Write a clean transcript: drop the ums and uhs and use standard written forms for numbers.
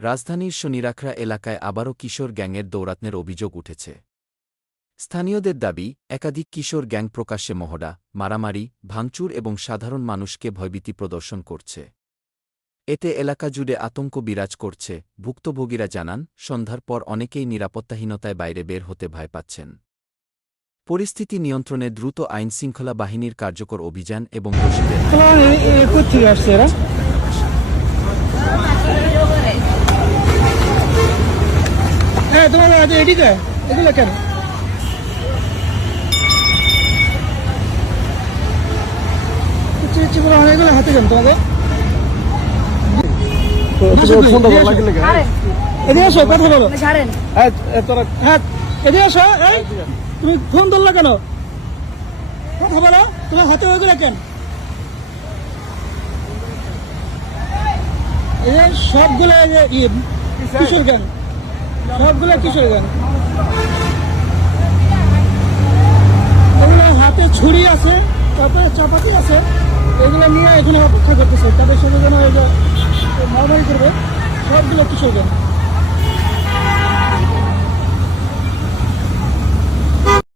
রাজধানীর শনিরাখড়া এলাকায় আবারও কিশোর গ্যাংয়ের দৌরাত্ম্যের অভিযোগ উঠেছে। স্থানীয়দের দাবি, একাধিক কিশোর গ্যাং প্রকাশ্যে মহড়া, মারামারি, ভাঙচুর এবং সাধারণ মানুষকে ভয়ভীতি প্রদর্শন করছে। এতে এলাকা জুড়ে আতঙ্ক বিরাজ করছে। ভুক্তভোগীরা জানান, সন্ধ্যার পর অনেকেই নিরাপত্তাহীনতায় বাইরে বের হতে ভয় পাচ্ছেন। পরিস্থিতি নিয়ন্ত্রণে দ্রুত আইনশৃঙ্খলা বাহিনীর কার্যকর অভিযান এবং দোষীদের হাতে যান তোমাদের এদিকে আসো, কথা বলো। এদিকে আসো, তুমি ফোন ধরলা কেন? কথা বলো, তোমার হাতে ওইগুলো কেন? এই সবগুলো কিশোর গান, সবগুলো কিশোর গান। এগুলো হাতে ছুরি আছে, তারপরে চাপাতি আছে, এগুলো নিয়ে এখানে অপেক্ষা করতেছে তাদের সাথে যেন মারামারি করবে। সবগুলো কিশোর গান।